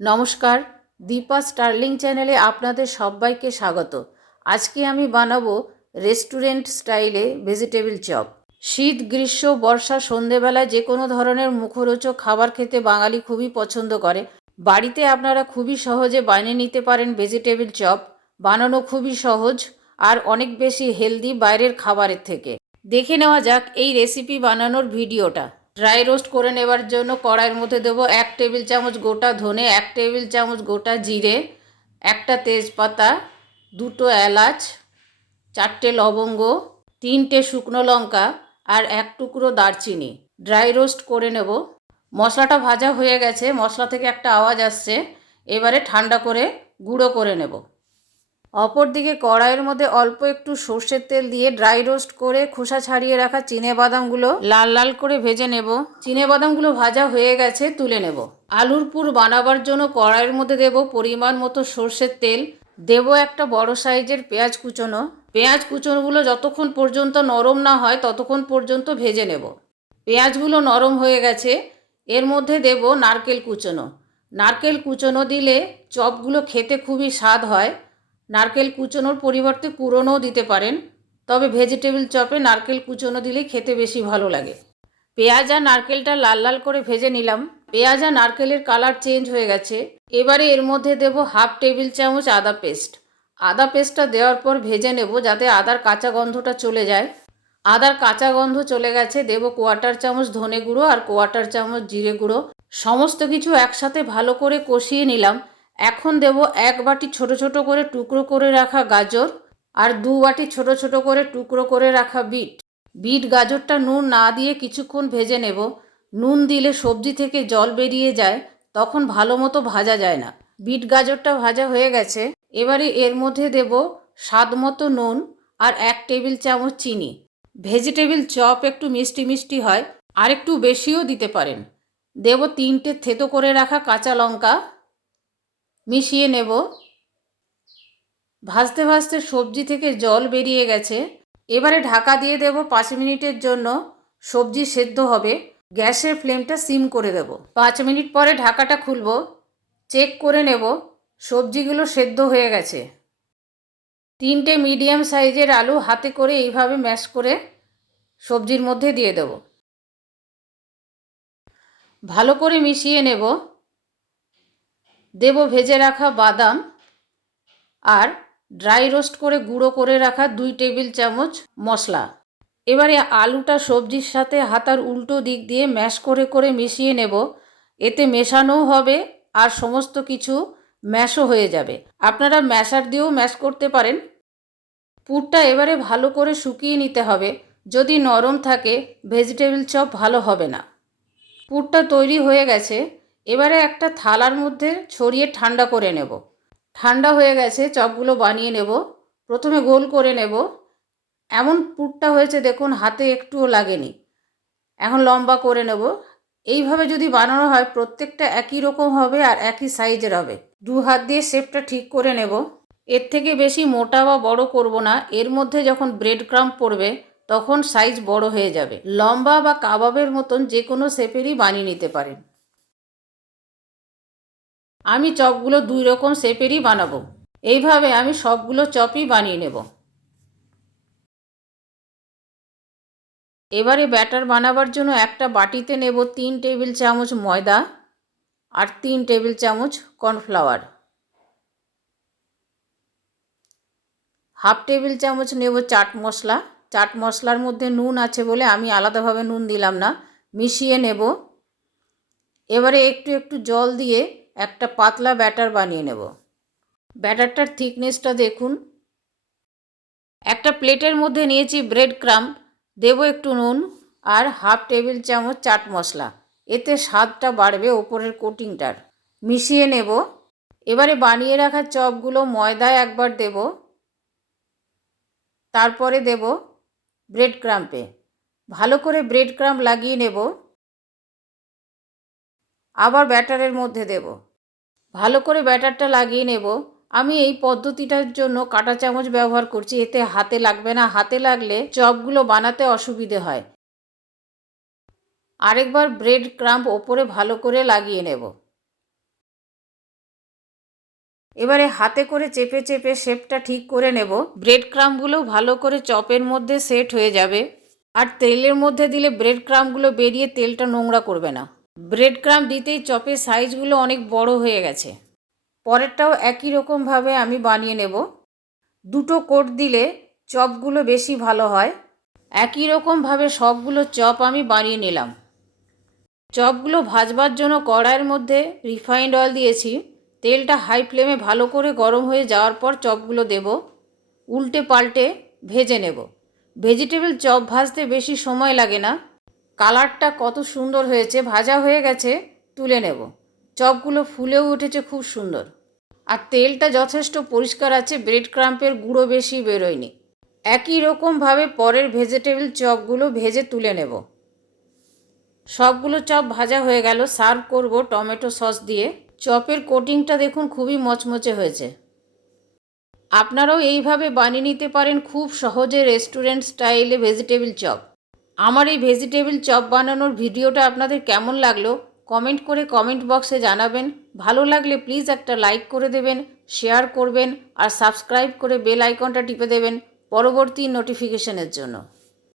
নমস্কার, দীপা স্টার্লিং চ্যানেলে আপনাদের সবাইকে স্বাগত। আজকে আমি বানাবো রেস্টুরেন্ট স্টাইলে ভেজিটেবিল চপ। শীত, গ্রীষ্ম, বর্ষা সন্ধেবেলায় যে কোনো ধরনের মুখরোচক খাবার খেতে বাঙালি খুবই পছন্দ করে। বাড়িতে আপনারা খুবই সহজে বানিয়ে নিতে পারেন ভেজিটেবিল চপ। বানানো খুবই সহজ আর অনেক বেশি হেলদি বাইরের খাবারের থেকে। দেখে নেওয়া যাক এই রেসিপি বানানোর ভিডিওটা। ড্রাই রোস্ট করে নেবার জন্য কড়াইয়ের মধ্যে দেবো এক টেবিল চামচ গোটা ধনে, এক টেবিল চামচ গোটা জিরে, একটা তেজপাতা, দুটো এলাচ, চারটে লবঙ্গ, তিনটে শুকনো লঙ্কা আর এক টুকরো দারচিনি। ড্রাই রোস্ট করে নেব। মশলাটা ভাজা হয়ে গেছে, মশলা থেকে একটা আওয়াজ আসছে। এবারে ঠান্ডা করে গুঁড়ো করে নেব। অপরদিকে কড়াইয়ের মধ্যে অল্প একটু সর্ষের তেল দিয়ে ড্রাই রোস্ট করে খোসা ছাড়িয়ে রাখা চিনে বাদামগুলো লাল লাল করে ভেজে নেব। চিনে বাদামগুলো ভাজা হয়ে গেছে, তুলে নেব। আলুর পুর বানাবার জন্য কড়াইয়ের মধ্যে দেব পরিমাণ মতো সর্ষের তেল। দেব একটা বড় সাইজের পেঁয়াজ কুচোনো। পেঁয়াজ কুচোনোগুলো যতক্ষণ পর্যন্ত নরম না হয় ততক্ষণ পর্যন্ত ভেজে নেব। পেঁয়াজগুলো নরম হয়ে গেছে। এর মধ্যে দেব নারকেল কুচোনো। নারকেল কুচোনো দিলে চপগুলো খেতে খুবই স্বাদ হয়। নারকেল কুচোনোর পরিবর্তে কুড়োনোও দিতে পারেন, তবে ভেজিটেবল চপে নারকেল কুচোনো দিলে খেতে বেশি ভালো লাগে। পেঁয়াজ আর নারকেলটা লাল লাল করে ভেজে নিলাম। পেঁয়াজ আর নারকেলের কালার চেঞ্জ হয়ে গেছে। এবারে এর মধ্যে দেব হাফ টেবিল চামচ আদা পেস্ট। আদা পেস্টটা দেওয়ার পর ভেজে নেব যাতে আদার কাঁচা গন্ধটা চলে যায়। আদার কাঁচা গন্ধ চলে গেছে, দেব কোয়াটার চামচ ধনে গুঁড়ো আর কোয়াটার চামচ জিরে গুঁড়ো। সমস্ত কিছু একসাথে ভালো করে কষিয়ে নিলাম। এখন দেব এক বাটি ছোট ছোট করে টুকরো করে রাখা গাজর আর দু বাটি ছোট ছোট করে টুকরো করে রাখা বিট। বিট গাজরটা নুন না দিয়ে কিছুক্ষণ ভেজে নেব। নুন দিলে সবজি থেকে জল বেরিয়ে যায়, তখন ভালো মতো ভাজা যায় না। বিট গাজরটা ভাজা হয়ে গেছে। এবারে এর মধ্যে দেব স্বাদ মতো নুন আর এক টেবিল চামচ চিনি। ভেজিটেবিল চপ একটু মিষ্টি মিষ্টি হয়, আর একটু বেশিও দিতে পারেন। দেব তিনটে থেতো করে রাখা কাঁচা লঙ্কা মিশিয়ে নেব। ভাজতে ভাজতে সবজি থেকে জল বেরিয়ে গেছে। এবারে ঢাকা দিয়ে দেব পাঁচ মিনিটের জন্য। সবজি সেদ্ধ হবে। গ্যাসের ফ্লেমটা সিম করে দেব। পাঁচ মিনিট পরে ঢাকাটা খুলব। চেক করে নেব। সবজিগুলো সেদ্ধ হয়ে গেছে। তিনটে মিডিয়াম সাইজের আলু হাতে করে এইভাবে ম্যাশ করে সবজির মধ্যে দিয়ে দেব। ভালো করে মিশিয়ে নেব। দেব ভেজে রাখা বাদাম আর ড্রাই রোস্ট করে গুঁড়ো করে রাখা দুই টেবিল চামচ মশলা। এবারে আলুটা সবজির সাথে হাতার উল্টো দিক দিয়ে ম্যাশ করে করে মিশিয়ে নেব। এতে মেশানোও হবে আর সমস্ত কিছু ম্যাশও হয়ে যাবে। আপনারা ম্যাশার দিয়েও ম্যাশ করতে পারেন। পুরটা এবারে ভালো করে শুকিয়ে নিতে হবে। যদি নরম থাকে ভেজিটেবিল চপ ভালো হবে না। পুরটা তৈরি হয়ে গেছে। এবারে একটা থালার মধ্যে ছড়িয়ে ঠান্ডা করে নেব। ঠান্ডা হয়ে গেছে, চপগুলো বানিয়ে নেব। প্রথমে গোল করে নেব। এমন পুরটা হয়েছে, দেখুন, হাতে একটুও লাগেনি। এখন লম্বা করে নেব। এইভাবে যদি বানানো হয়, প্রত্যেকটা একই রকম হবে আর একই সাইজের হবে। দু হাত দিয়ে শেপটা ঠিক করে নেব। এর থেকে বেশি মোটা বা বড় করব না। এর মধ্যে যখন ব্রেড ক্রাম্প পড়বে, তখন সাইজ বড় হয়ে যাবে। লম্বা বা কাবাবের মতন যে কোনো শেপেরই বানিয়ে নিতে পারেন। আমি চপগুলো দুই রকম শেপেরই বানাবো। এইভাবে আমি সবগুলো চপই বানিয়ে নেব। এবারে ব্যাটার বানাবার জন্য একটা বাটিতে নেব তিন টেবিল চামচ ময়দা আর তিন টেবিল চামচ কর্নফ্লাওয়ার। হাফ টেবিল চামচ নেব চাট মশলা। চাট মশলার মধ্যে নুন আছে বলে আমি আলাদাভাবে নুন দিলাম না, মিশিয়ে নেব। এবারে একটু একটু জল দিয়ে একটা পাতলা ব্যাটার বানিয়ে নেব। ব্যাটারটার থিকনেসটা দেখুন। একটা প্লেটের মধ্যে নিয়েছি ব্রেড ক্রাম্প দেবো একটু নুন আর হাফ টেবিল চামচ চাট মশলা। এতে স্বাদটা বাড়বে ওপরের কোটিংটার। মিশিয়ে নেব। এবারে বানিয়ে রাখা চপগুলো ময়দায় একবার দেব। তারপরে দেব ব্রেড ক্রাম্পে। ভালো করে ব্রেড ক্রাম্প লাগিয়ে নেব। আবার ব্যাটারের মধ্যে দেব। ভালো করে ব্যাটারটা লাগিয়ে নেব। আমি এই পদ্ধতিটার জন্য কাঁটা চামচ ব্যবহার করছি, এতে হাতে লাগবে না। হাতে লাগলে চপগুলো বানাতে অসুবিধে হয়। আরেকবার ব্রেড ক্রাম্প ওপরে ভালো করে লাগিয়ে নেব। এবারে হাতে করে চেপে চেপে শেপটা ঠিক করে নেব। ব্রেড ক্রামগুলো ভালো করে চপের মধ্যে সেট হয়ে যাবে। আর তেলের মধ্যে দিলে ব্রেড ক্রামগুলো বেরিয়ে তেলটা নোংরা করবে না। ব্রেড ক্রাম দিতেই চপের সাইজগুলো অনেক বড় হয়ে গেছে। পরেরটাও একই রকমভাবে আমি বানিয়ে নেব। দুটো কোট দিলে চপগুলো বেশি ভালো হয়। একই রকমভাবে সবগুলো চপ আমি বানিয়ে নিলাম। চপগুলো ভাজবার জন্য কড়াইয়ের মধ্যে রিফাইন্ড অয়েল দিয়েছি। তেলটা হাই ফ্লেমে ভালো করে গরম হয়ে যাওয়ার পর চপগুলো দেব। উল্টে পাল্টে ভেজে নেব। ভেজিটেবল চপ ভাজতে বেশি সময় লাগে না। কালারটা কত সুন্দর হয়েছে, ভাজা হয়ে গেছে, তুলে নেব। চপগুলো ফুলেও উঠেছে খুব সুন্দর। আর তেলটা যথেষ্ট পরিষ্কার আছে, ব্রেড ক্রাম্পের গুঁড়ো বেশি বেরোয়নি। একই রকমভাবে পরের ভেজিটেবল চপগুলো ভেজে তুলে নেব। সবগুলো চপ ভাজা হয়ে গেল, সার্ভ করব টমেটো সস দিয়ে। চপের কোটিংটা দেখুন খুবই মচমচে হয়েছে। আপনারাও এইভাবে বানিয়ে নিতে পারেন খুব সহজে রেস্টুরেন্ট স্টাইলে ভেজিটেবল চপ। আমার এই ভেজিটেবিল চপ বানানোর ভিডিওটা আপনাদের কেমন লাগল? কমেন্ট করে কমেন্ট বক্সে জানাবেন। ভালো লাগলে প্লিজ একটা লাইক করে দেবেন শেয়ার করবেন, আর সাবস্ক্রাইব করে বেল আইকনটা টিপে দেবেন। পরবর্তী নোটিফিকেশনের জন্য।